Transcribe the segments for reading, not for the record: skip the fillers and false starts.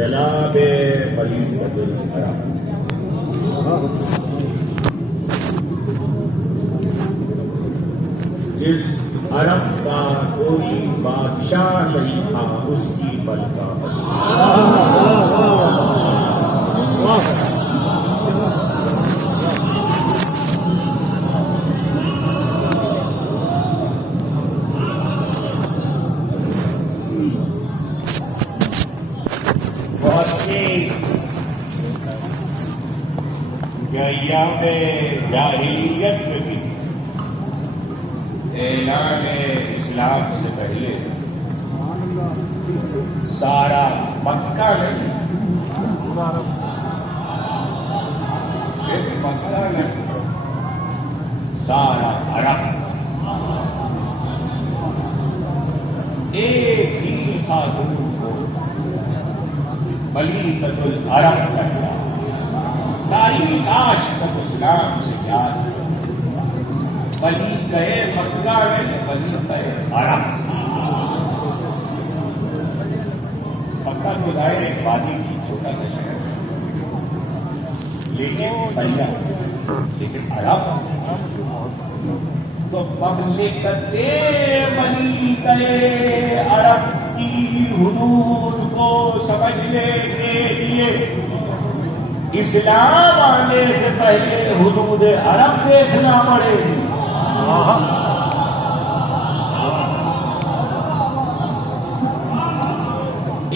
جناب خلیفۃ الحرم جس عرب کا کوئی بادشاہ نہیں تھا اس کی بلکہ ایام جاہلیت میں بھی اعلان اسلام سے پہلے سارا مکہ نہیں، صرف مکہ نہیں، سارا عرب ایک ہی خاتون کو ملیکۃ العرب کہتا ہے۔ تاریخ آج تک اسلام سے یاد ہے، ملیکہ مکہ میں ملیکہ عرب۔ مکہ تو ظاہر ایک وادی کی چھوٹا سا شہر، لیکن عرب تو مملکت ملیکہ عرب کی حدود کو سمجھنے کے لیے اسلام آنے سے پہلے حدود عرب دیکھنا پڑے گی۔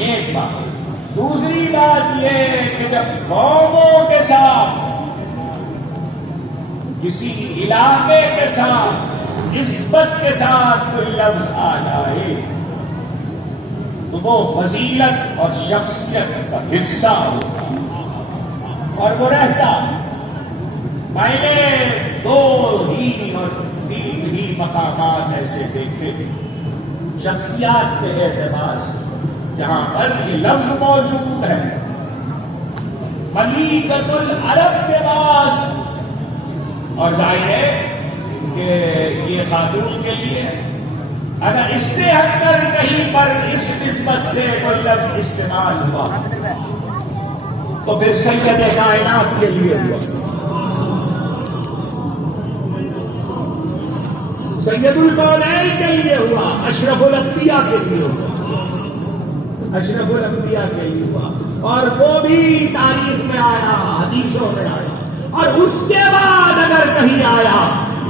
ایک بات۔ دوسری بات یہ کہ جب قوموں کے ساتھ، کسی علاقے کے ساتھ، نسبت کے ساتھ کوئی لفظ آ جائے تو وہ فضیلت اور شخصیت کا حصہ ہوتا ہے اور وہ رہتا۔ میں نے 2 ہی اور 3 ہی مقامات ایسے دیکھے تھے شخصیات کے اعتبار سے جہاں پر یہ لفظ موجود ہے، ملیکۃ العرب کے بعد، اور ظاہر ہے کہ یہ خاتون کے لیے اگر اس سے ہٹ کر کہیں پر اس نسبت سے کوئی لفظ استعمال ہوا تو پھر سید کائنات کے لیے ہوا، سید الکونین کے لیے ہوا، اشرف الانبیاء کے لیے ہوا، اشرف الانبیاء کے لیے ہوا، اور وہ بھی تاریخ میں آیا، حدیثوں میں آیا، اور اس کے بعد اگر کہیں آیا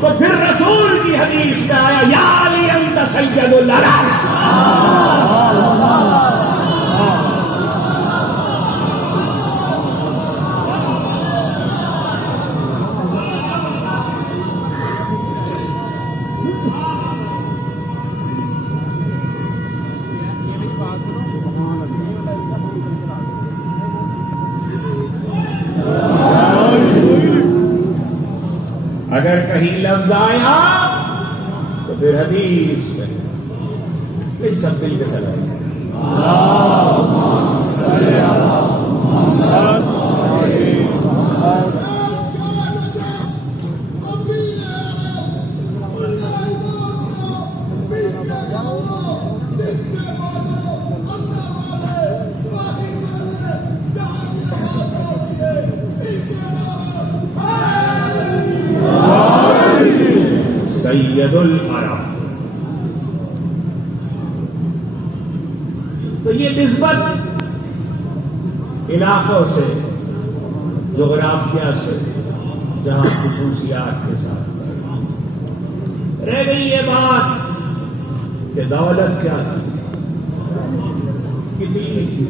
تو پھر رسول کی حدیث میں آیا یا علی انت سید العرب۔ اگر کہیں لفظ آیا تو پھر حدیث میں اس سب دل کے سلام سید العرب۔ تو یہ نسبت علاقوں سے، جغرافیہ سے، جہاں خصوصیات کے ساتھ رہ گئی یہ بات کہ دولت کیا تھی، کتنی تھی،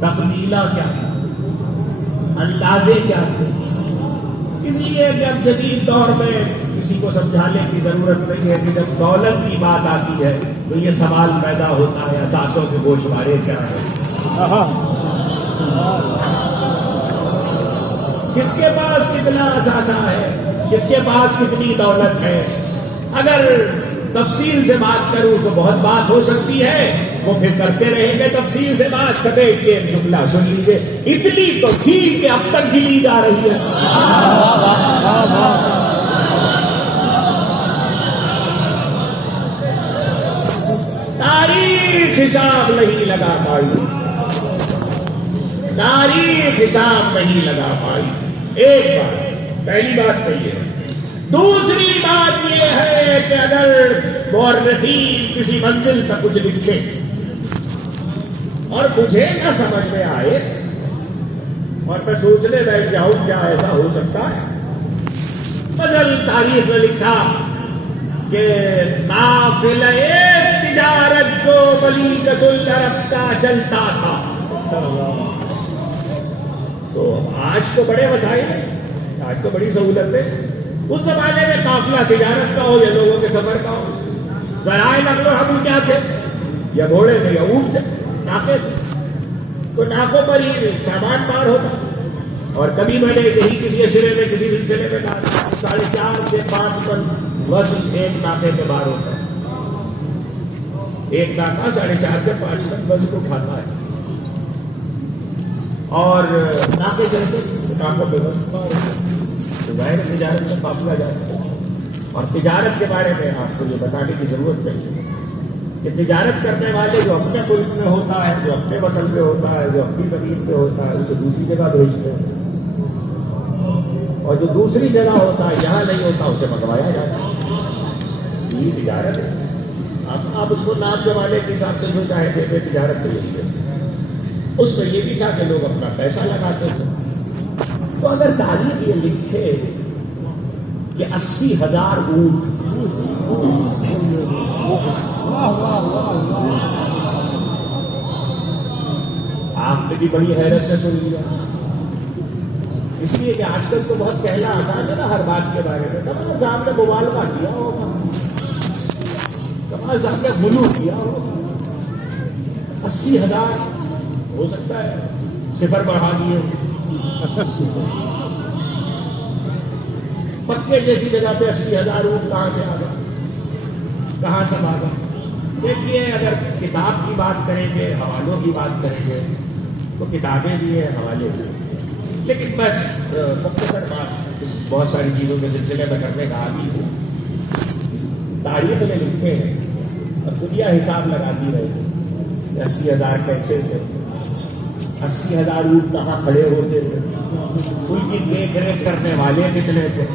تخمیلہ کیا تھا، اندازے کیا تھے۔ اس لیے جب جدید دور میں کسی کو سمجھانے کی ضرورت نہیں ہے کہ جب دولت کی بات آتی ہے تو یہ سوال پیدا ہوتا ہے اثاثوں کے گوشوارے کیا ہے، کس کے پاس کتنا اثاثہ ہے، کس کے پاس کتنی دولت ہے۔ اگر تفصیل سے بات کروں تو بہت بات ہو سکتی ہے، وہ پھر کرتے رہیں گے تفصیل سے بات، کبھی ایک جملہ سن لیجیے، اتنی تو تھی کہ اب تک گلی جا رہی ہے۔ تاریخ حساب نہیں لگا پائی، تاریخ حساب نہیں لگا پائی۔ ایک بات، پہلی بات تو یہ ہے۔ دوسری بات یہ ہے کہ اگر مورخین کسی منزل پر کچھ لکھے اور مجھے نہ سمجھ میں آئے اور میں سوچنے بیٹھ جاؤں کیا ایسا ہو سکتا ہے، بدل تاریخ میں لکھا کہ قافلہ تجارت جو ملیکۃ العرب کا چلتا تھا، تو آج تو بڑے وسائل ہیں، آج تو بڑی سہولت ہے۔ اس زمانے میں قافلہ تجارت کا ہو یا لوگوں کے سفر کا ہو، ذرائع نقل و حمل کیا تھے؟ یا گھوڑے تھے یا اونٹ تھے، ناقے تھے، تو ناقوں پر ہی سامان پار ہوتا۔ اور کبھی میں نے یہی کسی اشرے میں کسی سلسلے میں کہا 4.5 سے 5 ٹن وزن ایک ناقے کے بار ہوتا ہے۔ ایک ناقہ 4.5 سے 5 ٹن وزن کو کھاتا ہے، اور ناقے چلتے ناقوں پہ وزن پار ہوتا ہے، تو ظاہر تجارت میں قافلہ جاتا ہے۔ اور تجارت کے بارے میں آپ کو یہ بتانے کی ضرورت نہیں کہ تجارت کرنے والے جو اپنے ملک میں ہوتا ہے، جو اپنے وطن پہ ہوتا ہے، جو اپنی زمین پہ ہوتا ہے، اسے دوسری جگہ بھیجتے ہیں، اور جو دوسری جگہ ہوتا ہے یہاں نہیں ہوتا اسے منگوایا جاتا ہے۔ یہ تجارت ہے۔ آپ اس کو نام زمانے کے حساب سے جو چاہے تھے، تجارت تو یہی ہے۔ اس میں یہ بھی تھا کہ لوگ اپنا پیسہ لگاتے تھے۔ تو اگر تاریخ یہ لکھے کہ 80,000 اونٹ آپ نے بھی بڑی حیرت سے سن لیا، اس لیے کہ آج کل تو بہت کہنا آسان ہے نا ہر بات کے بارے میں۔ کمال صاحب نے مبالغہ کیا ہوگا، کمال صاحب نے غلو کیا ہوگا۔ 80,000 ہو سکتا ہے صفر بڑھا دیے، پکے جیسی جگہ پہ 80,000 اونٹ کہاں سے آ گئے، کہاں سے آ گئے؟ دیکھیے، اگر کتاب کی بات کریں گے، حوالوں کی بات کریں گے، تو کتابیں بھی ہیں، حوالے بھی ہیں، لیکن بس مختصر بات اس بہت ساری چیزوں کے سلسلے میں کرنے کا عادی ہوں۔ تاریخ میں لکھے ہیں اور دنیا حساب لگاتی رہے کہ 80,000 کیسے تھے، 80,000 اونٹ کہاں کھڑے ہوتے تھے، ان کی دیکھ ریکھ کرنے والے کتنے تھے،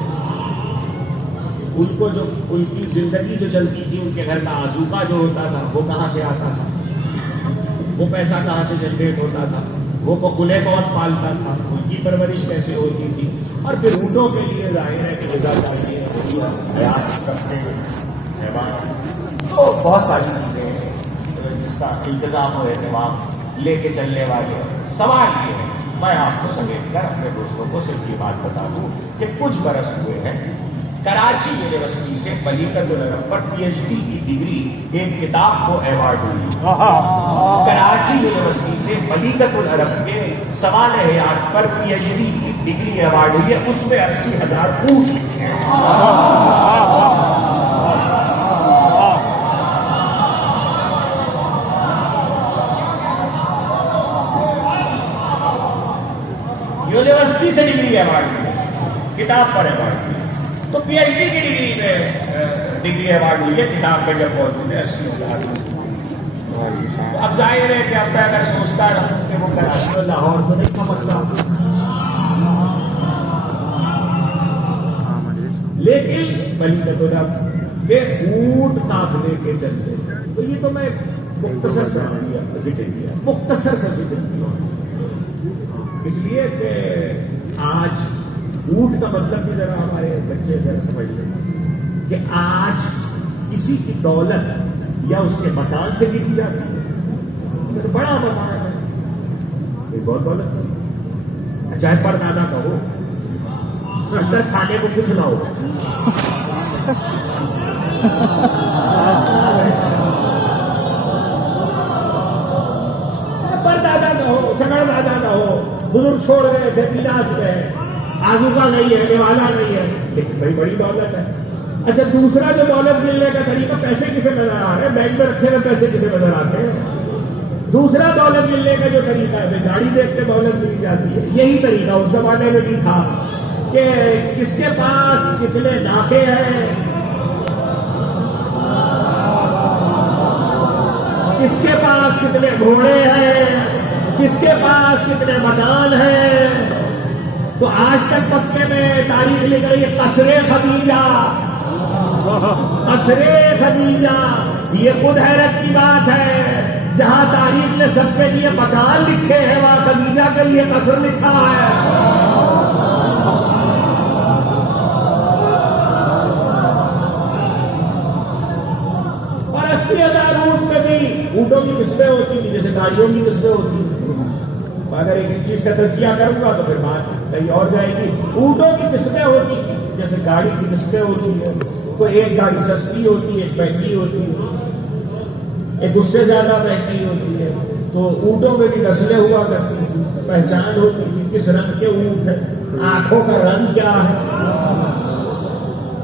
ان کو جو ان کی زندگی جو چلتی تھی، ان کے گھر کا آذوقہ جو ہوتا تھا وہ کہاں سے آتا تھا، وہ پیسہ کہاں سے جنریٹ ہوتا تھا، وہ کلے کون پالتا تھا، ان کی پرورش کیسے ہوتی تھی، اور پھر اونٹوں کے لیے ظاہر ہے کہ غذا چاہیے، حیات کرتے حیوان، تو بہت ساری چیزیں ہیں جس کا انتظام و اہتمام لے کے چلنے والے۔ سوال یہ ہے، میں آپ کو سمیٹ کر اپنے دوستوں کو صرف یہ بات بتا دوں کہ کچھ برس ہوئے ہیں کراچی یونیورسٹی سے ملیکۃ العرب پر پی ایچ ڈی کی ڈگری ایک کتاب کو ایوارڈ ہوئی۔ کراچی یونیورسٹی سے ملیکۃ العرب کے سوال حیات پر پی ایچ ڈی کی ڈگری ایوارڈ ہوئی ہے، اس میں 80,000 اونٹ لکھے ہیں۔ یونیورسٹی سے ڈگری ایوارڈ ملی، کتاب پر ایوارڈ ملی، تو پی ایچ ڈی کی ڈگری میں ڈگری ایوارڈ ہوئی ہے، کتاب میں جب موجود ہے 80,000۔ تو اب ظاہر ہے کہ اب میں اگر سوچتا رہوں کہ وہ کراچی اور لاہور تو نہیں سمجھتا، لیکن ملیکۃ العرب کے اونٹ قافلے کے چلتے، تو یہ تو میں مختصر سا ذکر کیا، مختصر سا ذکر کیا، اس لیے کہ آج اونٹ کا مطلب بھی ذرا ہمارے بچے ذرا سمجھ لیں کہ آج کسی کی دولت یا اس کے مکان سے گری جاتی ہے، بڑا مکان ہے، یہ بہت دولت ہے، چاہے پردادا کا ہو، اندر کھانے کو کچھ نہ ہو، پردادا کا ہو، سگا دادا کا ہو، بزرگ چھوڑ گئے تھے، میراث گئے، آزوقہ نہیں ہے، نوالا نہیں ہے، لیکن بڑی بڑی دولت ہے۔ اچھا، دوسرا جو دولت ملنے کا طریقہ، پیسے کسے نظر آ رہے ہیں، بینک میں رکھے ہوئے پیسے کسے نظر آتے ہیں؟ دوسرا دولت ملنے کا جو طریقہ ہے، گاڑی دیکھ کے دولت مل جاتی ہے، یہی طریقہ اس زمانے میں بھی تھا کہ کس کے پاس کتنے ناکے ہیں، کس کے پاس کتنے گھوڑے ہیں، کس کے پاس کتنے مکان ہیں. تو آج تک مکے میں تاریخ لکھ رہی ہے قصر خدیجہ. قصر خدیجہ یہ خود حیرت کی بات ہے. جہاں تاریخ نے سب کے لیے مکان لکھے ہیں وہاں خدیجہ کے لیے قصر لکھا ہے. اور 80,000 اونٹ میں بھی اونٹوں کی قسمیں ہوتی ہیں جیسے گاڑیوں کی قسمیں ہوتی ہیں. اگر ایک چیز کا تذکیہ کروں گا تو پھر بات کہیں اور جائے گی. اونٹوں کی قسمیں ہوتی ہیں جیسے گاڑی کی قسمیں ہوتی ہیں. تو ایک گاڑی سستی ہوتی ہے, ایک مہنگی ہوتی ہے, ایک اس سے زیادہ مہنگی ہوتی ہے. تو اونٹوں میں بھی نسلیں ہوا کرتی ہیں, پہچان ہوتی ہے کس رنگ کے اونٹ ہے, آنکھوں کا رنگ کیا ہے.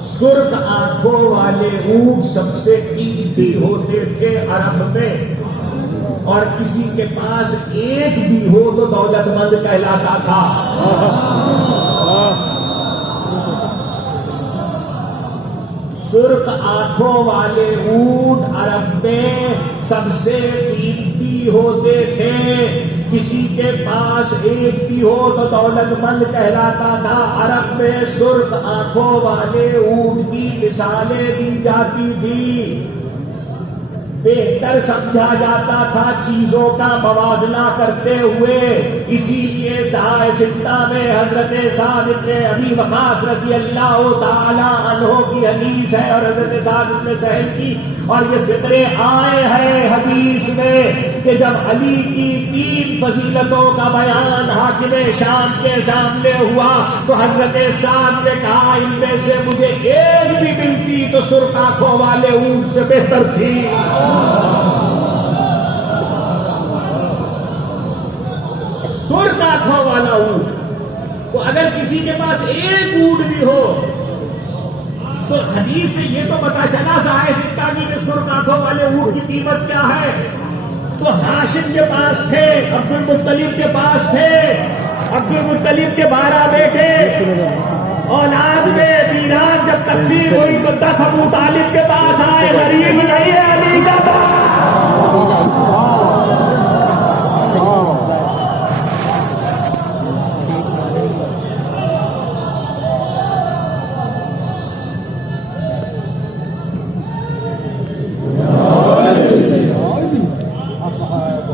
سرخ آنکھوں والے اونٹ سب سے قیمتی ہوتے تھے عرب میں, اور کسی کے پاس ایک بھی ہو تو دولت مند کہلاتا تھا. سرخ آنکھوں والے اونٹ عرب میں سب سے قیمتی ہوتے تھے. کسی کے پاس ایک بھی ہو تو دولت مند کہلاتا تھا. عرب میں سرخ آنکھوں والے اونٹ کی مثالیں دی جاتی تھی. بہتر سمجھا جاتا تھا چیزوں کا موازنہ کرتے ہوئے. اسی لیے سہائے ستہ میں حضرت سعد بن ابی وقاص رضی اللہ تعالی عنہ کی حدیث ہے اور حضرت سعد بن سہل کی, اور یہ فقرے آئے ہیں حدیث میں کہ جب علی کی 3 فضیلتوں کا بیان حاکم شام کے سامنے ہوا تو حضرت سعد نے کہا ان میں سے مجھے ایک بھی ملتی تو سرخ آنکھوں والے اونٹ سے بہتر تھی. سرخ آنکھوں والا اونٹ. تو اگر کسی کے پاس ایک اونٹ بھی ہو تو حدیث سے یہ تو پتا چلا سہائے ستہ کی کہ سرخ آنکھوں والے اونٹ کی قیمت کیا ہے. تو ہاشم کے پاس تھے, عبد المطلب کے پاس تھے, عبد المطلب کے 12 بیٹے, اولاد میں میراث جب تقسیم ہوئی تو 10 ابو طالب کے پاس آئے. غریب نہیں ہے علی کا باپ.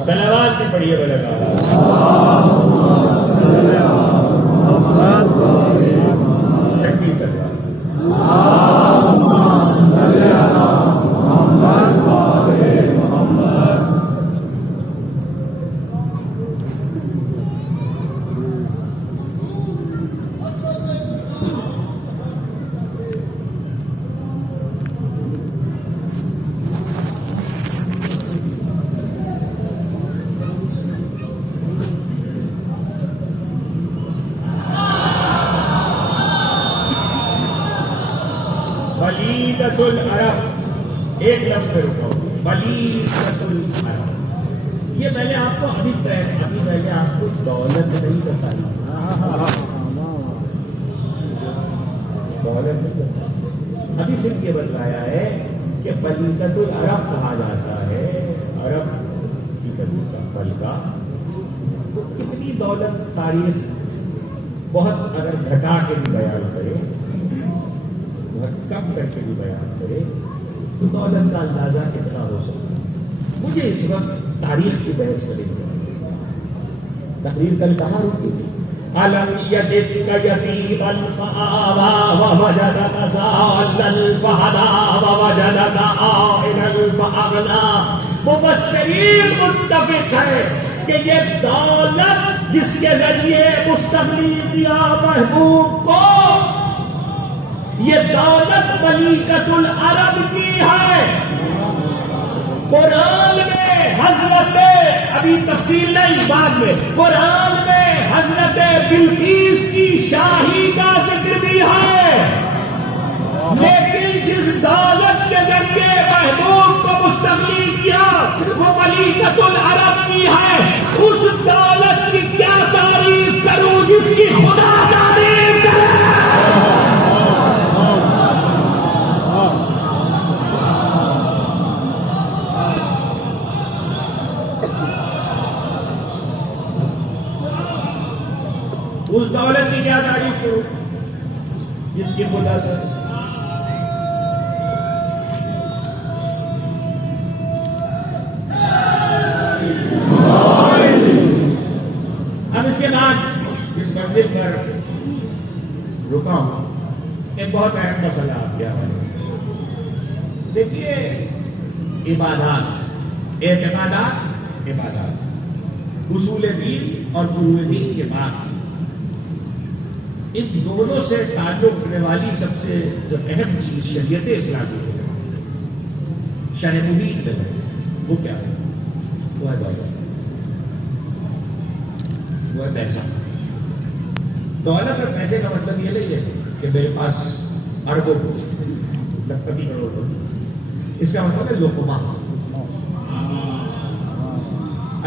سلامات بھی پڑھیے بولے بلیدۃ العرب. ایک لفظ پہ رکو, بلیدۃ العرب. یہ میں نے آپ کو ابھی میں نے آپ کو دولت نہیں بتائی, دولت نہیں, ابھی صرف یہ بتایا ہے کہ بلیدۃ العرب کہا جاتا ہے. عرب کی بلیدہ پل کا کتنی دولت تاریخ بہت اگر گھٹا کے بھی بیان کرے, کم کر کے بھی بیان کرے تو دولت کا اندازہ کتنا ہو سکتا ہے. مجھے اس وقت تاریخ کی بحث کریں گے. تقریر کل کہاں رکی تھی؟ الم یجدک یتیما فآوی ووجدک ضالا فہدی ووجدک عائلا فاغنی. مفسرین متفق ہے کہ یہ دولت جس کے ذریعے مستغنی کیا محبوب کو, یہ دولت ملیکۃ العرب کی ہے. قرآن میں حضرت, ابھی تفصیل نہیں بعد میں, قرآن میں حضرت بلقیس کی شاہی کا ذکر بھی ہے. لیکن جس دولت کے ذریعے محبوب کو مستغنی کیا وہ ملیکۃ العرب کی ہے. اس دولت کی کیا تعریف کروں جس کی خدا تعریف کرے. اس دولت کی کیا تعریف کروں جس کی خدا سے اب اس کے بعد اس منزل پر رکا ہوں ایک بہت اہم مسئلہ آپ کیا ہے. دیکھیے عبادات اصول دین اور فروع دین کے بعد ان دونوں سے تعلق رکھنے والی سب سے جو اہم چیز شریعت اسلامی ہے شرع مبین میں وہ کیا ہے؟ وہ ہے دولت، وہ ہے پیسہ. دولت اور پیسے کا مطلب یہ نہیں ہے کہ میرے پاس اربوں لکھپتی کروڑ ہو. اس کا مطلب ہے لقمہ.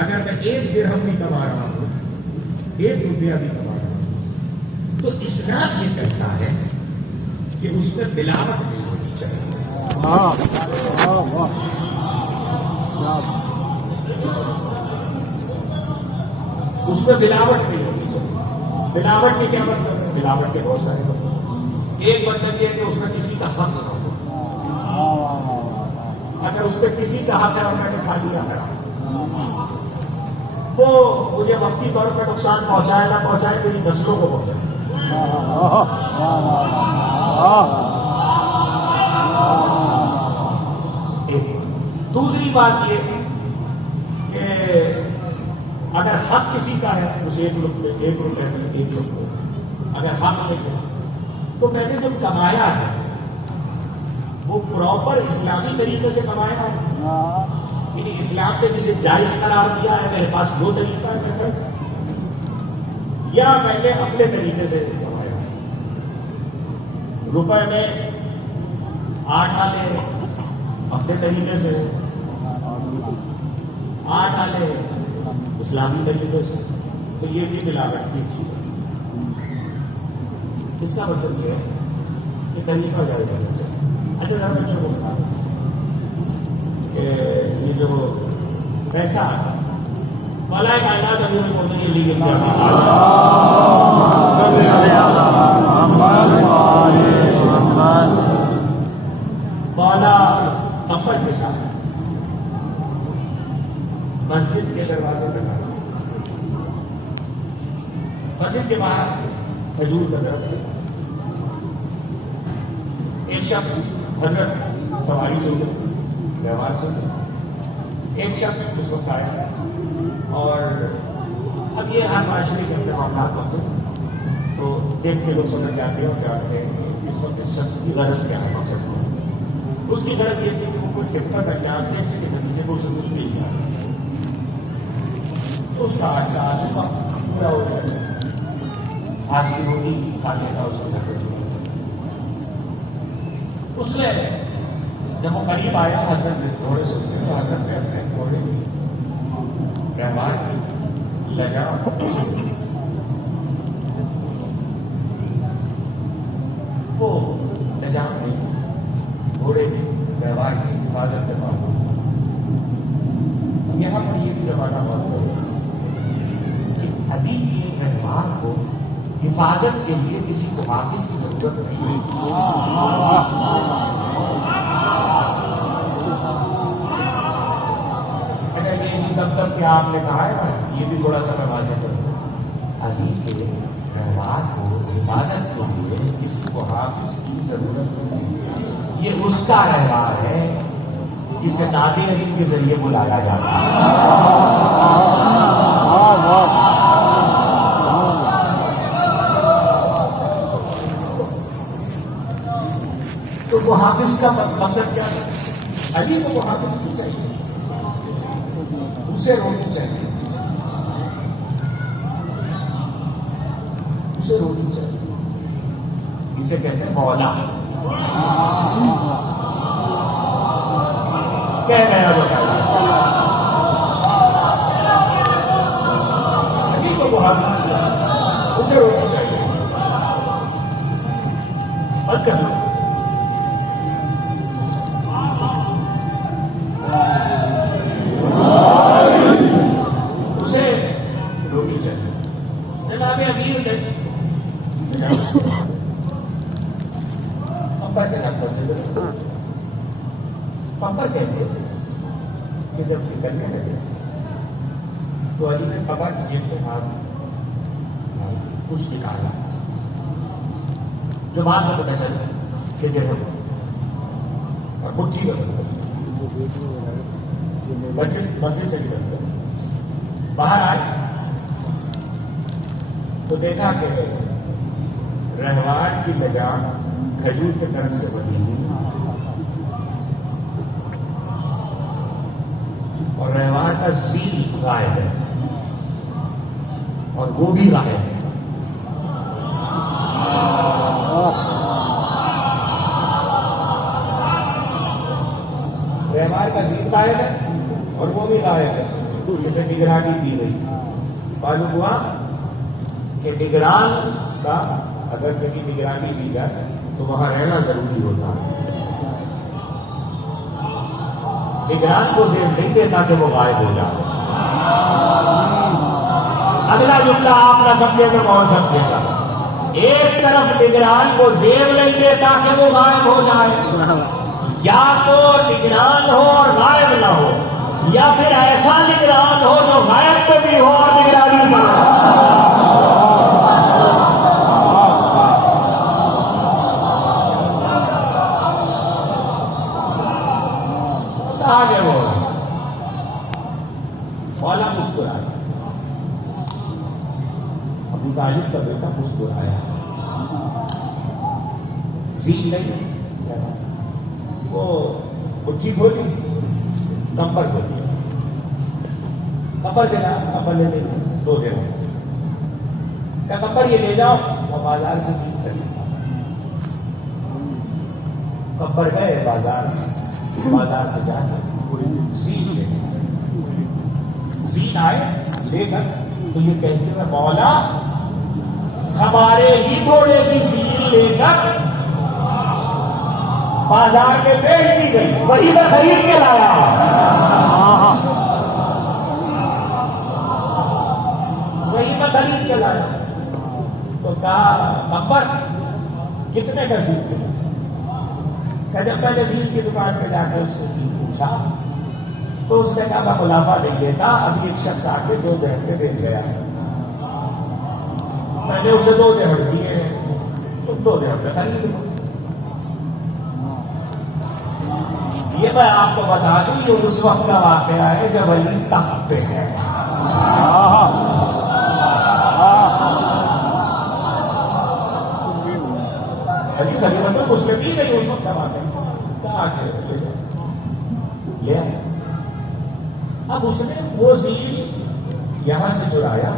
اگر میں 1 درہم بھی کما رہا ہوں، 1 روپیہ بھی کما رہا ہوں، تو اسلام یہ کہتا ہے کہ اس میں ملاوٹ نہیں ہونی چاہیے. اس میں ملاوٹ نہیں ہونی چاہیے. ملاوٹ کے کیا مطلب ہے؟ ملاوٹ کے بہت سارے مطلب. ایک مطلب یہ کہ اس میں کسی کا حق نہ ہو. اگر اس پہ کسی کا حق ہے اور میں نے کھا لیا ہے وہ مجھے وقتی طور پر نقصان پہنچائے نہ پہنچائے میری نسلوں کو پہنچائے. دوسری بات یہ کہ اگر حق کسی کا ہے اس 1 روپے میں 1 روپے اگر حق نہیں ہے تو میں نے جب کمایا ہے وہ پراپر اسلامی طریقے سے کمایا ہے. یعنی اسلام نے جسے جائز قرار دیا ہے میرے پاس وہ طریقہ ہے یا میں نے اپنے طریقے سے کمایا. روپے میں 8 آنے اپنے طریقے سے، 8 آنے اسلامی طریقے سے، تو یہ بھی ملاوٹ کی چیز ہے. اس کا مطلب یہ ہے کہ طریقہ جائز ہونا چاہیے. اچھا ذرا بچوں کو بتا کہ یہ جو پیسہ والا کائنات ابھی ہم بولنے کے لیے بالا کپڑ کے ساتھ مسجد کے دروازے پہ مسجد کے باہر کھجور کا درخت. ایک شخص حضرت سواری سے ویوہار سے ایک شخص اس وقت آیا اور اب یہ ہر معاشرے کے اندر معاملات ہوتے ہیں تو دیکھ کے لوگ سمجھ جاتے ہیں اور جانتے ہیں اس وقت اس شخص کی غرض کیا ہے. اس کی غرض یہ تھی کہ وہ کوئی خدمت انجام دے جس کے نتیجے کو اسے کچھ مل جائے. تو اس کا آج کا آج پورا ہو جائے. آج کی روٹی کھانے کا اس کا اس نے جب وہ قریب آیا حضرت نے تھوڑے سے تو حضرت نے اپنے تھوڑے مہمان لجا وہ لجا نہیں گھوڑے کی ویوہار کی حفاظت کے بعد یہاں پر یہ بھی زمانہ بات کرو کہ ابھی بھی مہمان کو حفاظت کے لیے کسی کو حافظ کی ضرورت نہیں ہے. تب تک کہ آپ نے کہا ہے نا یہ بھی تھوڑا سا میں واضح کروں. ابھی کے مہمان کو حفاظت کے لیے کسی کو حافظ کی ضرورت نہیں. یہ اس کا رہوار ہے جسے نادر علم کے ذریعے بلایا جاتا ہے. تو وہ حافظ کا مقصد کیا ہے؟ ابھی تو وہ حافظ کی چاہیے، اسے روکنی چاہیے، اسے روکنی چاہیے. اسے کہتے ہیں مولا. کہہ رہے ہیں ابھی تو وہ حافظ اسے روکنی چاہیے. بند کر لو. جناب امیر نکلنے لگے تو علی نے قبا کی جیب میں ہاتھ کچھ نکالا جو بعد میں پتا چلا کہ درہم اور مٹھی کا مسجد سے نکلتے باہر آئے تو دیکھا کہ رہوان کی لجان کھجور کے طرف سے بنی ہوئی اور رہوان کا سیل غائب ہے اور وہ بھی غائب ہے. رہوان کا سیل غائب ہے اور وہ بھی غائب ہے. جسے نگرانی دی گئی. معلوم ہوا کہ نگران کا اگر کہیں نگرانی دی جائے تو وہاں رہنا ضروری ہوتا ہے. نگران کو زیر نہیں دیتا کہ وہ غائب ہو جائے. اگلا جملہ آپ نہ سمجھے تو کون سمجھے گا. ایک طرف نگران کو زیر نہیں دیتا کہ وہ غائب ہو جائے, یا تو نگران ہو اور غائب نہ ہو, یا پھر ایسا نگران ہو جو غائب پہ بھی ہو اور نگرانی نہ ہو. آگے وہ مولا مسکرایا, ابو طالب کا بیٹا مسکرایا. زین نہیں وہ مٹھی کھولی, کمبر کھولی, کمبر سے نا کمبر لے لے 2 درہم. کیا کمبر یہ لے جاؤ, وہ بازار سے زین خرید. کمبر گئے بازار سے جا کر زین لے, زین آئے لے کر تو یہ کہتے ہیں مولا ہمارے ہی گھوڑے کی زین لے کر بازار میں بیچ دی گئی, وہی میں خرید کے لایا. وہی میں خرید کے لایا. تو کہا کمبر کتنے کا زین کے؟ کہ جب میں نے زین کی دکان پہ جا کے اس سے زین پوچھا تو اس نے کہا میں خلافہ نہیں دیتا, ابھی ایک شخص آ کے 2 درہم کے بیچ گیا. میں نے اسے 2 درہم دیے, تم 2 درہم میں خرید لو. یہ میں آپ کو بتا دوں یہ اس وقت کا واقعہ ہے جب علی تخت پہ ہے. علی خلیفۃ المسلمین نہیں اس وقت کا واقعہ لے آئے. اب اس نے وہ زین یہاں سے چرایا,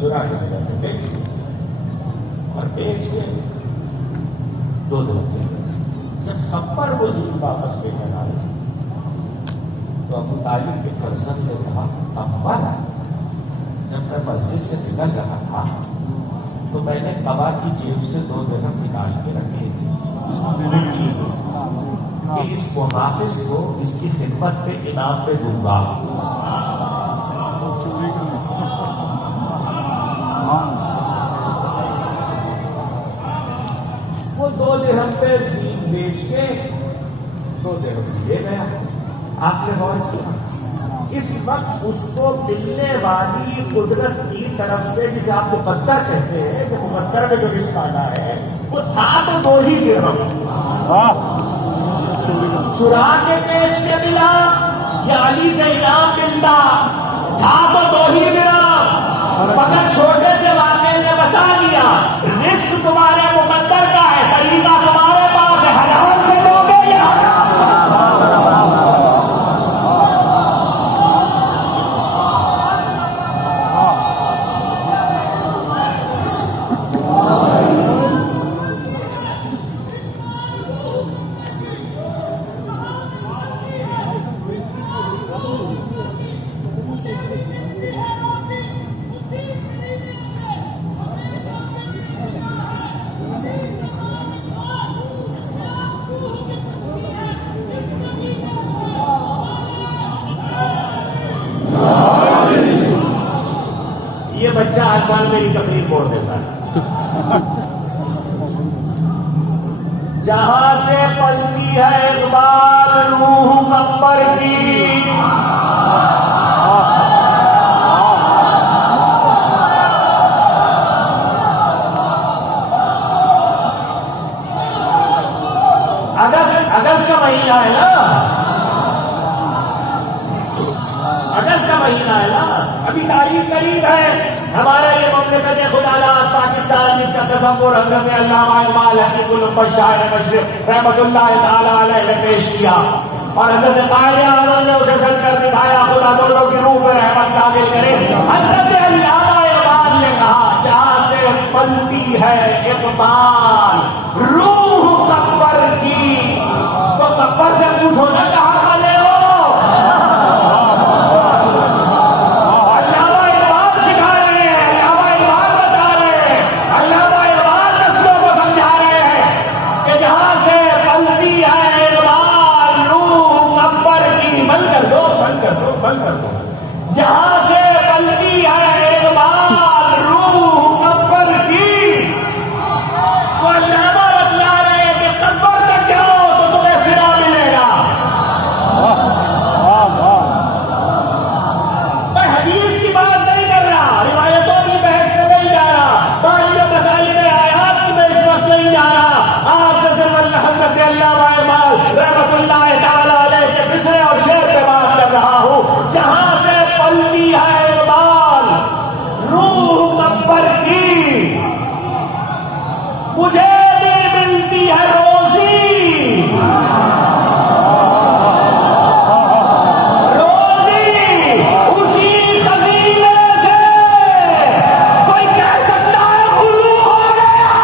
چرا کے اور بیچ کے 2 درہم. جب کمبر وہ زین واپس لے کر آئے تو ابو طالب کے فرزند نے کہا کمبر جب میں مسجد سے نکل رہا تھا تو میں نے قبا کی جیب سے 2 درہم نکال کے رکھے تھے کہ اس محافظ کو اس کی خدمت پہ انعام پہ دوں گا. وہ 2 درہم پہ زین بیچ کے 2 درہم لے گیا. آپ نے غور کیا اس وقت اس کو ملنے والی قدرت کی طرف سے جسے آپ مقدر کہتے ہیں کہ مقدر میں جو رزق آنا ہے وہ تھا تو 2 ہی درہم. چرا کے بیچ کے ملا یا علی سے انعام ملتا تھا تو 2 ہی درہم. مگر چھوٹے سے واقعے نے بتا دیا رزق تمہارے مقدر کا ہے, طریقہ تمہارے پاس ہے, حلال سے دو گے یا بچہ ہر سال میری تقریر موڑ دیتا ہے. جہاں سے پلتی ہے اقبال روح قمر کی، اگست کا مہینہ ہے نا، اگست کا مہینہ ہے نا، ابھی تاریخ قریب ہے۔ ہمارا یہ مملکت خدا پاکستان جس کا تصور حضرت علامہ اقبال حقیق الامت شاعر مشرق رحمۃ اللہ تعالی علیہ نے پیش کیا، اور حضرت قائد اعظم نے اسے سچ کر دکھایا۔ خدا دونوں کی روح پر رحمت نازل کرے۔ حضرت علامہ اقبال نے کہا جہاں سے پلتی ہے اقبال روح قبر کی، تو قبر سے پوچھو نا کہاں پلے ہو۔ جہاں سے پلتی ہے اقبال روح قبر کی، تو علامہ بتلا رہے ہیں کہ قبر تک جاؤ تو تمہیں صلہ ملے گا۔ میں حدیث کی بات نہیں کر رہا، روایتوں کی بحث میں نہیں جا رہا، تعلیم مسائل آیات کی میں اس وقت نہیں جا رہا۔ آپ سے صرف حضرت علامہ اقبال رحمۃ اللہ تعالی علیہ کے مصرع اور شعر پہ بات کر رہا ہوں۔ جہاں سے پلتی ہے اقبال روح قبر کی، مجھے بھی ملتی ہے روزی، روزی اسی خزینے سے، کوئی کہہ سکتا ہے غلو ہو گیا۔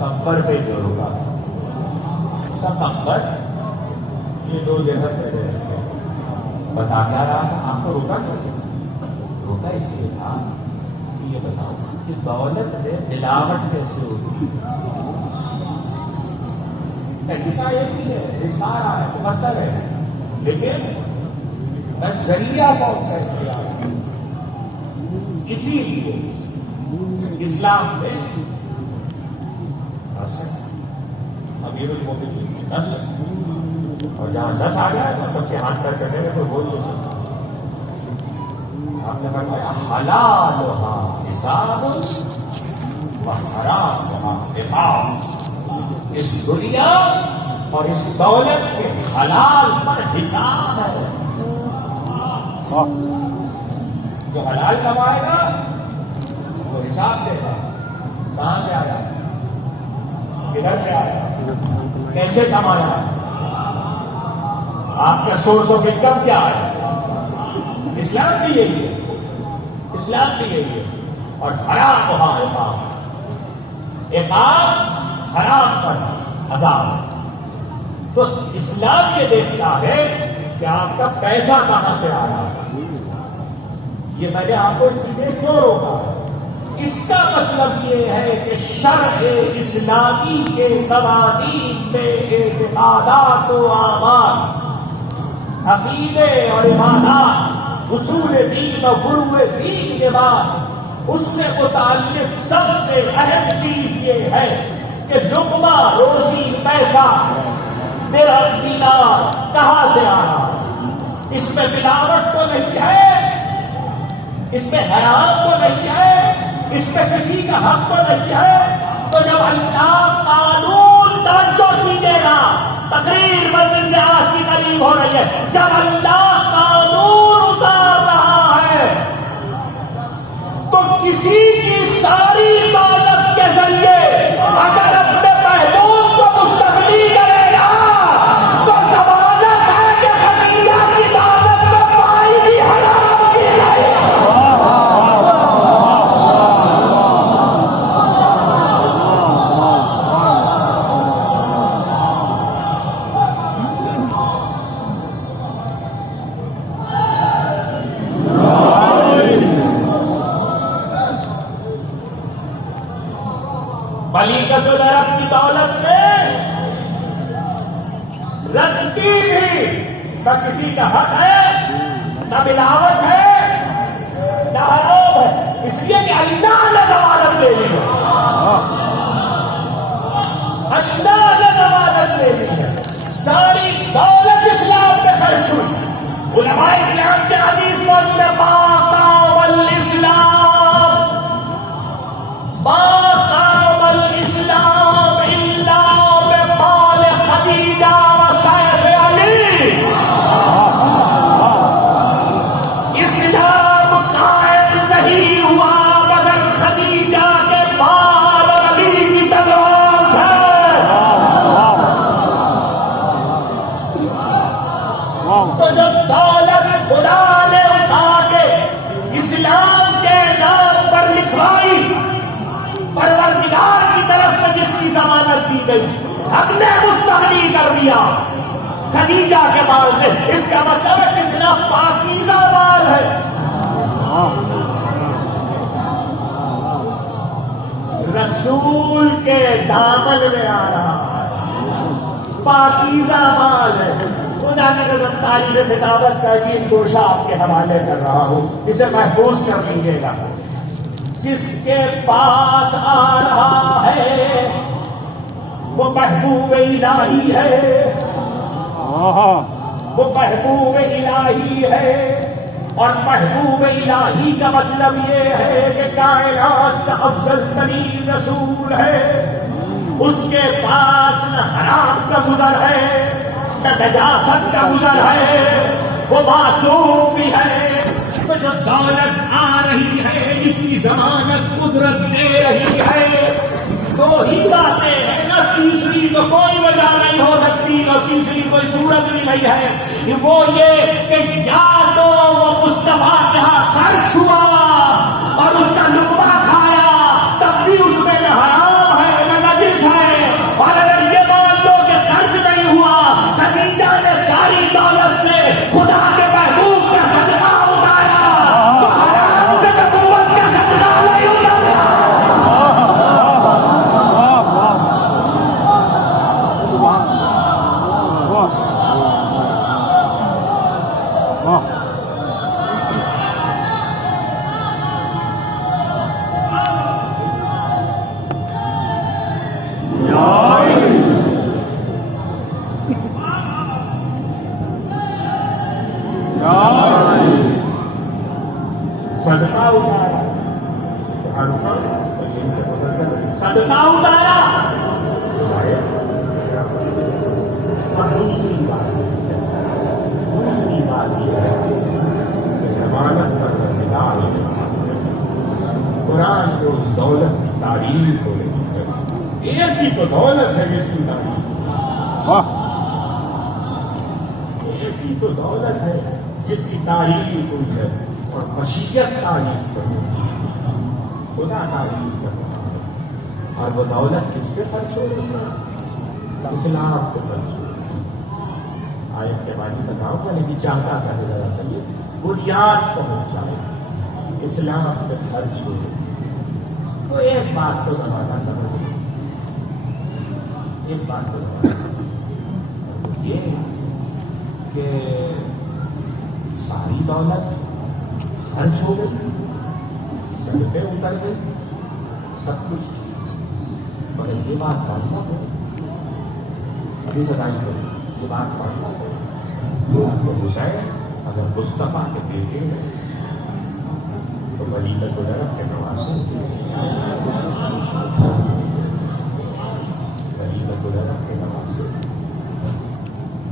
قبر پہ جو ہوگا قبر، یہ دو جگہ پہلے بتا کیا رہا تھا آپ کو؟ روکا کیا؟ روکا اس لیے تھا کہ یہ بتاؤ کہ دولت ہے ملاوٹ کیسے ہوگی؟ طریقہ ایک ہی ہے، رسالہ ہے، مطلب ہے، لیکن ذریعہ کون سا ہے؟ اسی لیے اسلام میں امیر المومنین نس، اور جہاں نس آ گیا تو سب سے ہاتھ کر کرنے میں کوئی بول نہیں سکتا۔ آپ نے فرمایا حلالھا حساب و حرامھا عقاب، اس دنیا اور اس دولت کے حلال پر حساب ہے۔ جو حلال کمائے گا وہ حساب دے گا، کہاں سے آیا، کدھر سے آیا، کیسے کمایا، آپ کا سورس آف انکم کیا ہے۔ اسلام بھی یہی ہے، اسلام بھی یہی ہے۔ اور حرام وہاں عقاب، حرام پر عذاب۔ تو اسلام یہ دیکھتا ہے کہ آپ کا پیسہ کہاں سے آ رہا ہے۔ یہ میں نے آپ کو چیزیں کیوں روکا ہے؟ اس کا مطلب یہ ہے کہ شرع اسلامی کے قوانین میں اعتقادات و اعمال، عقیدے اور عبادات، اصول دین و فروع دین کے بعد اس سے متعلق سب سے اہم چیز یہ ہے کہ لقمہ روزی، پیسہ، درہم دینار کہاں سے آ رہا ہے۔ اس میں ملاوٹ تو نہیں ہے، اس میں حرام تو نہیں ہے، اس میں کسی کا حق تو نہیں ہے۔ تو جب اللہ قانون توجہ دیجیے گا، تقریر منزل سے آج کی قریب ہو رہی ہے. جب اللہ قانون اتار رہا ہے تو کسی کی ساری طاقت کے ذریعے اگر اپنے محبوب کو مستقلی کرے گا تو ضمانت ہے کہ خدیجہ کی طاقت میں پائی بھی حرام کی جائے. ملیکۃ العرب کی دولت میں رتی بھی نہ کسی کا حق ہے نہ ملاوٹ ہے نہ عیب ہے، اس لیے کہ اللہ نے ضمانت لے لی ہے. اللہ نے ضمانت لے لی ہے. ساری دولت اسلام پہ خرچ ہوئی. علماء اسلام کے حدیث موجود ہے ما قام الاسلام الاسلام الا بمال خدیجہ وسیف علی. اسلام قائم نہیں ہوا مگر خدیجہ کے مال اور علی کی تلوار سے. تو جو دولت خدا نے اٹھا کے اسلام کے نام پر لکھوائی، پروردگار کی طرف سے جس کی ضمانت دی گئی، ہم نے مستغنی کر دیا خدیجہ کے مال سے. اس کا مطلب ہے کتنا پاکیزہ مال ہے. رسول کے دامن میں آ رہا ہے، پاکیزہ مال ہے. خدا کی قسم تاریخ کتابت کا عجیب گوشہ آپ کے حوالے کر رہا ہوں، اسے محفوظ کر لیجیے گا. جس کے پاس آ رہا ہے وہ محبوب الہی ہے، وہ محبوب الہی ہے. اور محبوب الہی کا مطلب یہ ہے کہ کائنات کا افضل ترین رسول ہے. اس کے پاس نہ حرام کا گزر ہے نہ نجاست کا گزر ہے، وہ معصوم بھی ہے. تو جو دولت آ رہی ہے جس کی ضمانت قدرت دے رہی ہے، دو ہی باتیں ہیں، نہ تیسری تو کوئی وجہ نہیں ہو سکتی اور تیسری کوئی صورت بھی نہیں ہے. وہ یہ کہ یا تو وہ مصطفیٰ کے ہاں خرچ ہوا اور اس کا لقمہ کھایا تب بھی اس میں نہ حرام ہے نہ نجس ہے. اور اگر یہ مان لو کہ خرچ نہیں ہوا، خدیجہ نے ساری دولت سے خدا کے محبوب کا صدقہ اٹھایا تو حرام سے نبوت کا صدقہ نہیں اٹھایا. صدقہ اتارا، صدقہ اتارا. اور دوسری بات یہ ہے کہ ضمانت پر مدار قرآن کو اس دولت کی تعریف ہو رہی ہے. ایک ہی تو دولت ہے جس کی تعریف، ایک ہی تو دولت ہے جس کی تعریف ہوئی ہے اور مشیت تعریف کرتی ہے، خدا تعریف کرتا ہے. اور وہ دولت کس پہ خرچ ہو رہی ہے؟ اسلام پہ خرچ ہو رہی ہے. آیت کے بعد بتاؤ گا لیکن چاہتا تھا ذرا سا یہ بنیاد پہنچائے اسلام پہ خرچ ہو رہی ہے. تو ایک بات تو زمانہ سمجھ، ایک بات تو زمانہ سمجھ، یہ کہ ساری دولت خرچ ہو گئی، صدقے اتر گئے، سب کچھ. مگر یہ بات پڑھنا ہو، ابھی بتائی کرو، یہ بات پڑھنا ہو تو حسین اگر مصطفیٰ کے بیٹے ہیں تو ملیکۃ العرب کے نواسے، ملیکۃ العرب کے نواسے.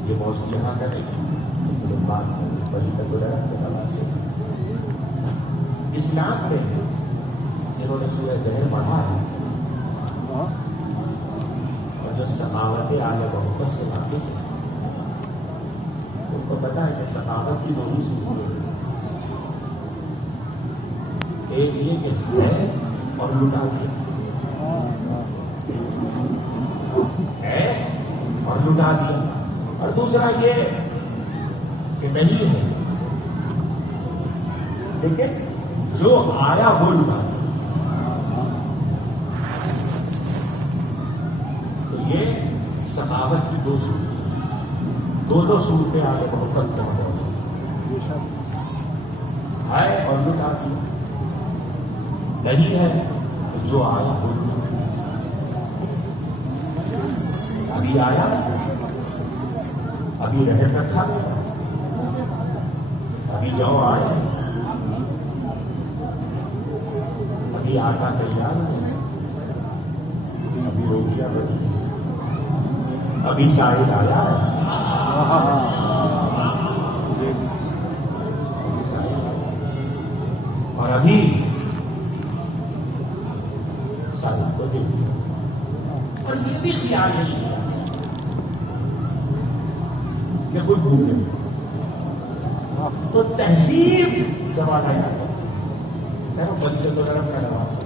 یہ موضوع یہاں کا نہیں، بات بڑی تک سے اسلام میں جنہوں نے سورہ دہر پڑھا ہے اور جو سخاوت اعلی محبت سے واقف ہے ان کو پتا ہے کہ سخاوت کی دو ہی صورتیں ہیں، ایک یہ کہ ہے اور لٹا دیا، ہے اور لٹا دیا، اور دوسرا یہ کہ نہیں ہے لیکن جو آیا وہ لٹا دیا۔ تو یہ سخاوت کی دو صورتیں، دونوں صورتیں آگے محبت کے موجود ہے اور لٹا دیا، نہیں ہے جو آیا وہ لٹا دیا۔ ابھی آیا، ابھی رہ رکھا گیا، ابھی جو آئے، ابھی آٹا تیار ہے، ابھی روٹیاں بنی، ابھی شاہد آیا ہے، اور ابھی شاہد کو دے دیا، اور یہ بھی خیال نہیں ہے کہ کوئی بھول نہیں۔ تو تہذیب زمانہ یاد ہے بچے تو نرم کا نواز ہے۔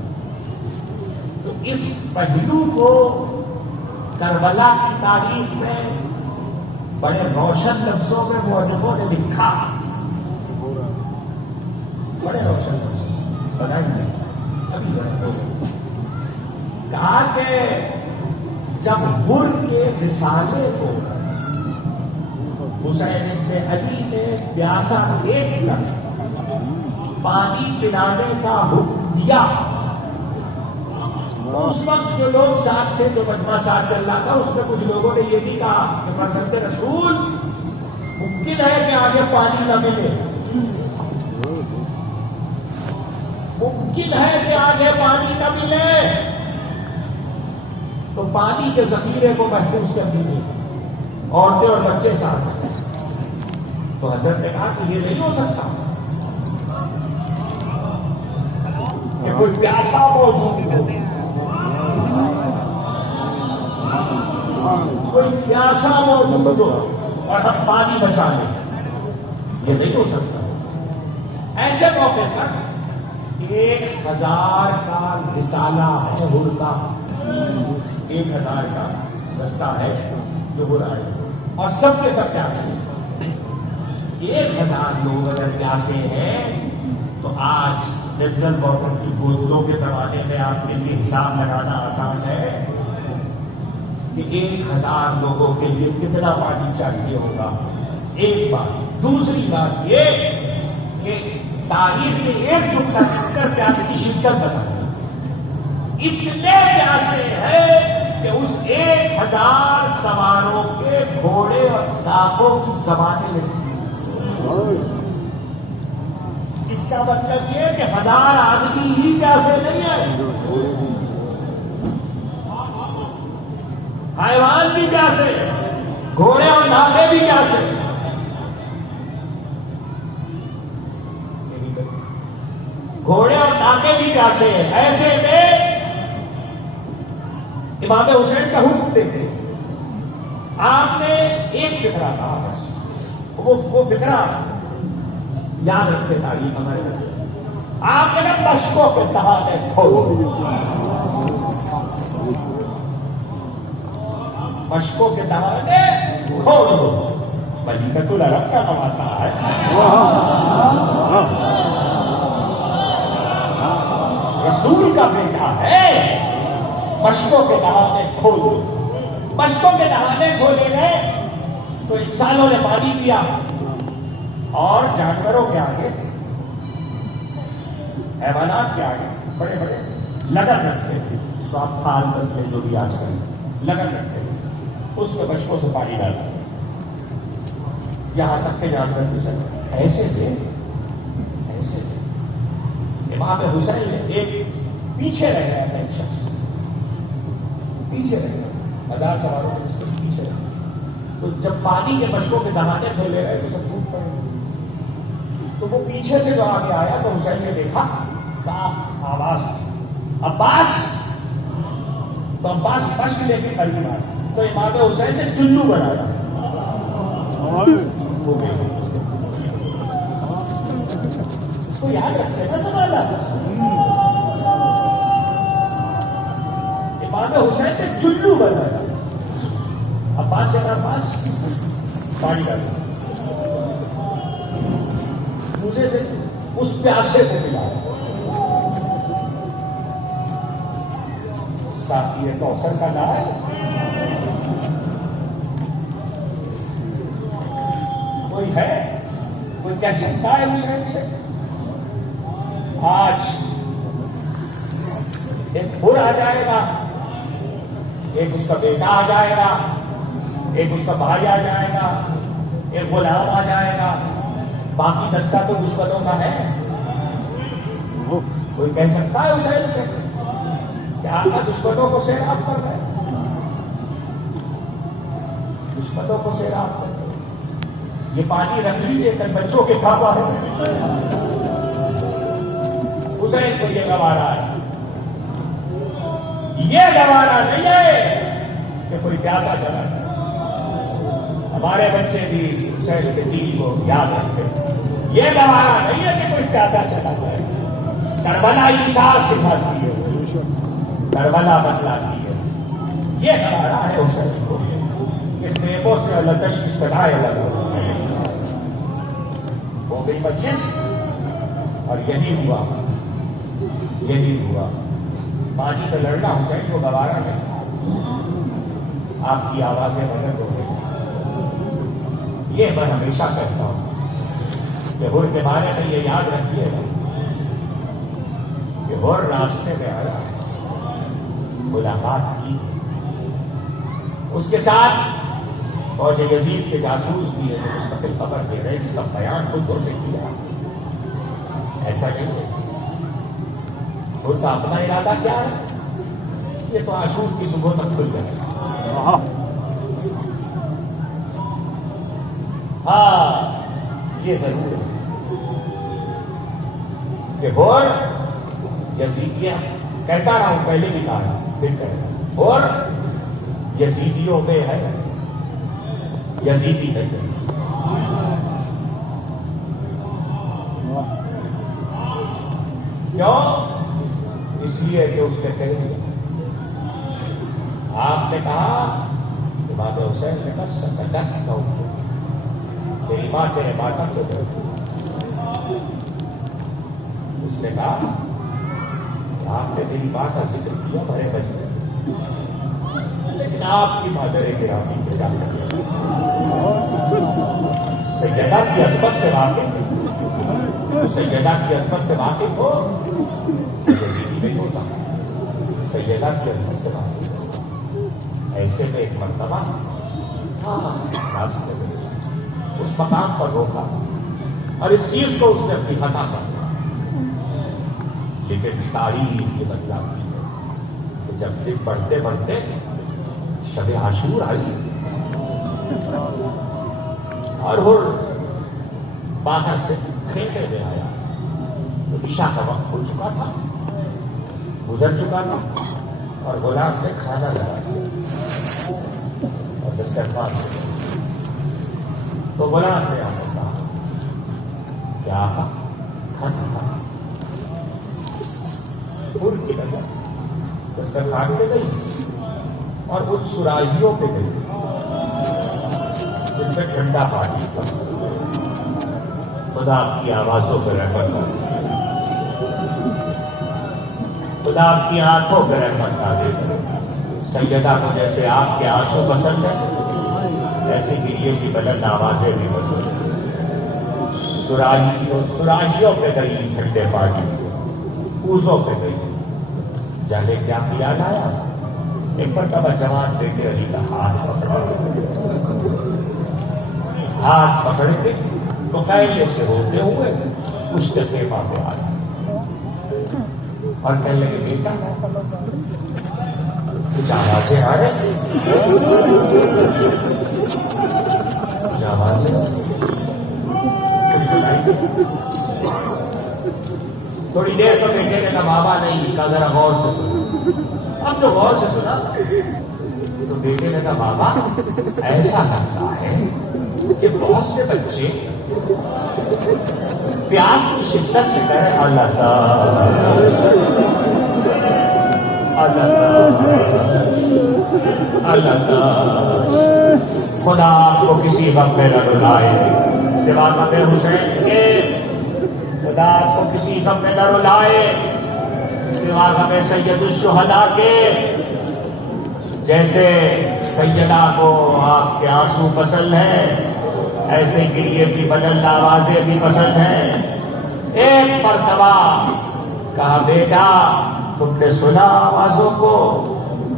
تو اس پہلو کو کربلا کی تاریخ میں بڑے روشن لفظوں میں مؤلفوں نے لکھا، بڑے روشن لفظ بنائیں گے ابھی بڑے کہا کہ جب حر کے رسالے کو حسین ابن علی نے پیاسا دیکھ کر پانی پلانے کا حکم دیا، اس وقت جو لوگ ساتھ تھے، جو مجمع ساتھ چل رہا تھا، اس میں کچھ لوگوں نے یہ بھی کہا کہ فرزند رسول ممکن ہے کہ آگے پانی نہ ملے، ممکن ہے کہ آگے پانی نہ ملے، تو پانی کے ذخیرے کو محفوظ کر دیجیے، عورتیں اور بچے ساتھ ہیں۔ تو حضرت نے کہا کہ یہ نہیں ہو سکتا کہ کوئی پیاسا موجود ہو، کوئی پیاسا موجود ہو اور ہم پانی بچا لیں، یہ نہیں ہو سکتا۔ ایسے موقع پر 1000 کا رسالہ ہے حر کا، 1000 کا دستہ ہے جو ہو رہا ہے، اور سب کے سب پیاسے ہیں۔ 1000 لوگ اگر پیاسے ہیں تو آج منرل واٹر کی بوتلوں کے زمانے میں آپ کے لیے حساب لگانا آسان ہے کہ 1000 لوگوں کے لیے کتنا پانی چاہیے ہوگا، ایک بات۔ دوسری بات یہ کہ تاریخ میں ایک جملہ لکھ کر پیاس کی شدت بتایا، اتنے پیاسے ہیں کہ اس 1000 سواروں کے گھوڑے اور ناکوں کی زبانیں لگتی۔ اس کا مطلب یہ کہ 1000 آدمی ہی پیاسے نہیں ہیں، حیوان بھی پیاسے، گھوڑے اور ناکے بھی پیاسے۔ گھوڑے اور ناکے بھی پیاسے ہیں۔ ایسے میں امام حسین کا حکم دیتے، آپ نے ایک فکرہ کہا، بس وہ فکرہ یاد رکھے تاریخ ہمارے بچے، آپ نے مشکوں کے تحانے کھولو، مشکوں کے تحانے کھول دو، ملیکۃ العرب کا نواسا ہے، رسول کا بیٹا ہے، مشکوں کے دہانے کھول دو۔ مشکوں کے دہانے کھولے گئے تو انسانوں نے پانی پیا، اور جانوروں کے آگے، حیوانات کے آگے بڑے بڑے لگن رکھتے تھے، اس کو آپ تھال تسلے جو بھی آج کل لگن رکھتے تھے، اس میں مشکوں سے پانی ڈالتے، یہاں تک کہ جانور بھی سب ایسے تھے، ایسے تھے۔ امام حسین نے ایک پیچھے رہ گیا تھا، ایک شخص پیچھے رہ گیا، 1000 سواروں کے پیچھے رہ گیا، تو جب پانی کے مشکوں کے دہانے پھیلے رہے تو سب ٹوٹ پڑے. تو وہ پیچھے سے جو آگے آیا تو حسین نے دیکھا کہا آواز عباس. تو عباس مشق لے کے قریب آیا تو امام حسین نے چلو بنایا. تو یاد رکھتے نا زمانہ. امام حسین نے چلو بنایا. عباس سے عباس پانی ڈالا مجھے سے اس پیاسے سے ملا. ساتھی کوثر کا نام ہے. کوئی ہے کوئی کہہ سکتا ہے حسین سے آج ایک بھر آ جائے گا, ایک اس کا بیٹا آ جائے گا, ایک اس کا بھائی آ جائے گا, ایک غلام آ جائے گا, باقی دستہ تو دشمنوں کا ہے. کوئی کہہ سکتا ہے حسین سے کہ آپ کا دشمنوں کو سیراب کر رہے ہیں, دشمنوں کو سیراب کر رہے ہیں. یہ پانی رکھ لیجیے کل بچوں کے کھاوا ہے. حسین کو یہ گوارا ہے, یہ گوارا نہیں ہے کہ کوئی پیاسا چلا جائے. ہمارے بچے بھی حسین کے دین کو یاد رکھتے. یہ گوارا نہیں ہے کہ کوئی پیاسا چلا جائے. کربلا ایثار سکھاتی ہے, کربلا بتلاتی ہے. یہ گوارا ہے حسین کو کہ خیموں سے لتش کی سدائے لگا ہو گئی مجلس اور یہی ہوا. پانی پہ لڑنا حسین کو گوارا نہیں. آپ کی آوازیں مدد ہو گئی. یہ میں ہمیشہ کہتا ہوں کہ ہر کے بارے میں یہ یاد رکھیے گا کہ ہر راستے میں آیا, ملاقات کی, اس کے ساتھ اور جو یزید کے جاسوس بھی ہے جو مستقل خبر دے رہے اس کا بیان خود تو نے کیا. ایسا نہیں ہے. خود کا اپنا ارادہ کیا ہے یہ تو عاشور کی صبح تک کھل جائے گا. ہاں یہ ضرور ہے کہ اور یزیدیاں کہتا رہا ہوں, پہلے بھی کہا پھر کہہ رہا ہوں, اور یزیدیوں میں ہے یزیدی نہیں ہے. کیوں؟ اس لیے کہ اس نے کہہ دیا. آپ نے کہا امام حسین نے کہا سکندر کی کہوں تیری ماں تیرے ماتا کو دے. اس نے کہا آپ نے میری ماں کا ذکر کیا بڑے بچے, لیکن آپ کی مادر گرامی کے جا کر سیدہ کی عظمت سے واقف ہو, سیدہ کی عظمت سے واقف ہو, نہیں ہوتا سیدہ کی عظمت سے واقف ہو. ایسے میں ایک مرتبہ راستے میں اس مقام پر روکا اور اس چیز کو اس نے اپنی خطا سمجھا. لیکن تاریخ یہ بدلاتی ہے کہ جب دن بڑھتے بڑھتے شب عاشور آئی اور وہ باہر سے کھیلنے میں آیا تو عشاء کا وقت ہو چکا تھا, گزر چکا تھا, اور غلام نے کھانا لگا دیا اور دسترخوان سے تو غلام نے آپ کو کہا کیا کھانا تھا. ان کی نظر دسترخوان پہ گئی اور ان سراہیوں پہ گئی جن میں ٹھنڈا پانی تھا. خدا آپ کی آوازوں پہ رحمت نازل, خدا آپ کی آنکھوں پہ رحمت نازل کرے. سیدہ کو جیسے آپ کے آنسو پسند ہے ایسی گریوں کی بلند آوازیں بھی پسند ہیں. سراہیوں پہ گئی ٹھنڈے پانی, کوزوں پہ گئی. جانے کیا خیال آیا, ایک مرتبہ جوان بیٹے علی کا ہاتھ پکڑے تھے تو قیلے سے ہوتے ہوئے اس کے خیمہ پہ آیا اور کہنے لگے بیٹا کچھ آوازیں آ رہی. تھوڑی دیر تو بیٹے نے کہا بابا نہیں، کہا ذرا غور سے سنا۔ اب جو غور سے سنا تو بیٹے نے کہا بابا ایسا لگتا ہے کہ بہت سے بچے پیاس کی شدت سے کہہ رہے اللہ خدا آپ کو کسی غم میں نہ رلائے، سوا غم حسین کے خدا آپ کو کسی غم میں نہ رلائے، سوا غم سید الشہداء کے۔ جیسے سیدہ کو آپ کے آنسو پسند ہیں، ایسے گریے کی بدل آوازیں بھی پسند ہیں۔ ایک مرتبہ کہا بیٹا تم نے سنا آوازوں کو؟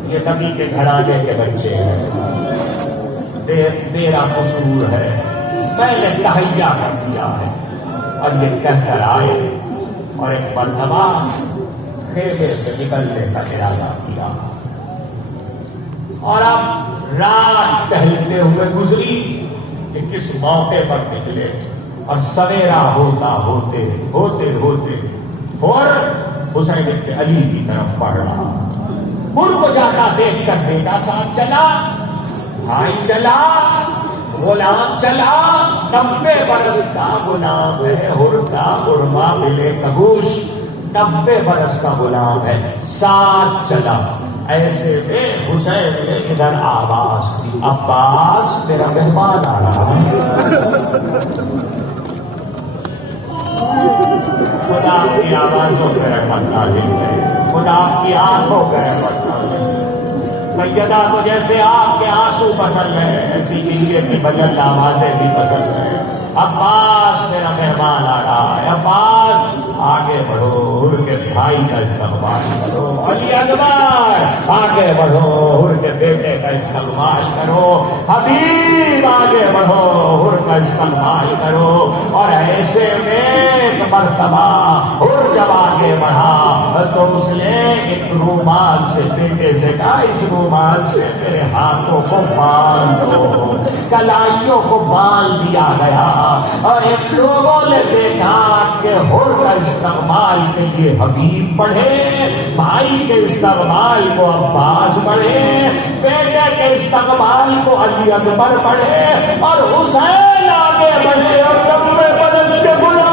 یہ نبی کے گھرانے کے بچے ہیں، میرا قصور ہے، میں نے تہیا کر دیا ہے۔ اور یہ کہہ کر آئے اور ایک مرتبہ خیمے سے نکلنے کا ارادہ کیا، اور اب رات ٹہلتے ہوئے گزری کہ کس موقع پر نکلے، اور سویرا ہوتا ہوتے ہوتے ہوتے اور حسین بن علی کی طرف بڑھ رہا، ان کو جاتا دیکھ کر بیٹا صاحب چلا، بھائی چلا، غلام چلا، 90 برس کا غلام ہے، ہر کا ہرما ملے کبوش، 90 برس کا غلام ہے، ساتھ چلا۔ ایسے میں حسین نے ادھر آواز دی، عباس میرا مہمان آ رہا ہے۔ خدا کی آوازوں پہ رحمت نازل ہے، خدا کی آنکھوں پہ رحمت نازل ہے۔ سیدہ کو جیسے آپ کے آنسو پسند ہیں، ایسی گریے کی بدل آوازیں بھی پسند ہیں۔ عباس میرا مہمان آ رہا ہے، عباس آگے بڑھو، ان کے بھائی کا استقبال کرو، علی اکبر آگے بڑھو، ان کے بیٹے کا استقبال کرو، حبیب آگے بڑھو، ان کا استقبال کرو۔ اور ایسے میں ایک مرتبہ اور جب آگے بڑھا تو اس نے ایک رومال سے بیٹے سے کہا اس رومال سے میرے ہاتھوں کو باندھ دو، کلائیوں کو باندھ دیا گیا، اور ایک لوگوں نے دیکھا کہ ہر کا استقبال کے لیے حبیب پڑھے، بھائی کے استقبال کو عباس پڑھے، بیٹے کے استقبال کو علی اکبر پڑھے، اور حسین آگے بڑھے اور 90 برس کے غلام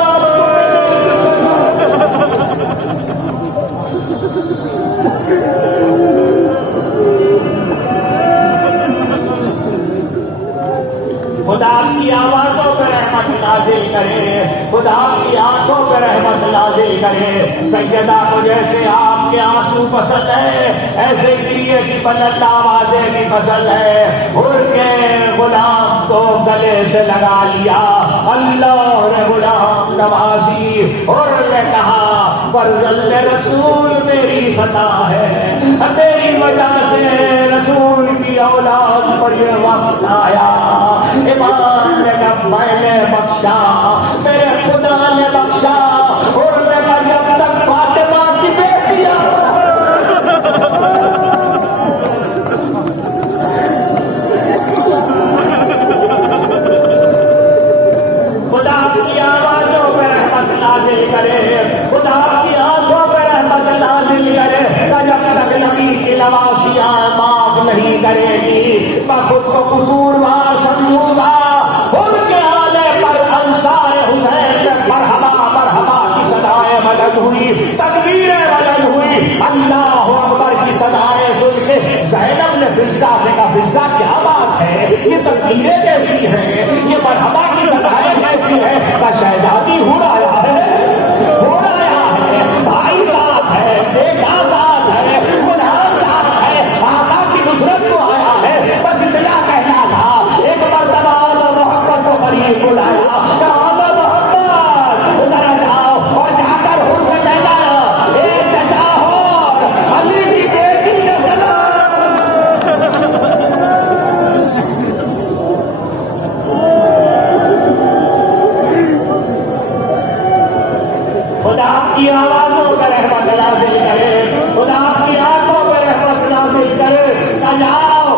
خدا کی آوازوں پہ رحمت نازل کرے، خدا کی آنکھوں پہ رحمت نازل کرے۔ سیدہ کو جیسے آپ کے آنسو پسند ہے، ایسے گریے کی بلند آوازیں بھی پسند ہے۔ ان کے غلام کو گلے سے لگا لیا، اللہ نے غلام نوازی، اور نے کہا فرزند رسول میری خطا ہے، میری وجہ سے رسول کی اولاد پر یہ وقت آیا۔ امام نے کہا میں نے بخشا، میرے خدا نے بخشا، اور نے کہا جب تک فاطمہ کی بیٹی خدا کی آوازوں پہ رحمت نازل کرے، خدا کی آنکھوں پہ رحمت نازل کرے، جب تک نبی کی نواسیاں معاف نہیں کرے گی میں خود کو قصوروار سمجھوں گا۔ ان کے آلے پر انصار حسین میں مرحبا مرحبا کی صدائیں بلند ہوئی، تکبیریں بلند ہوئی، اللہ اکبر کی صدائیں سن کے زینب نے فضا سے کہا فضا کیا بات ہے، یہ تکبیریں کیسی ہیں، یہ مرحبا کی صدائیں کیسی ہیں؟ کا شہزادی ہو رہا ہے، ہو رہا ہے، بھائی ساتھ ہے، بیٹا ساتھ ہے، غلام ساتھ ہے، آقا کی نصرت کو آیا ہے، بس اتنا کہنا تھا۔ ایک مرتبہ محمد کو قریب بلایا، کہا محمد ذرا جاؤ، اور جا کر ان سے کہنا اے چچا ہو علی کی بیٹی کا سلام۔ خدا کی آوازوں پہ رحمت نازل کرے، خدا کی آنکھوں پہ رحمت نازل کرے۔ جاؤ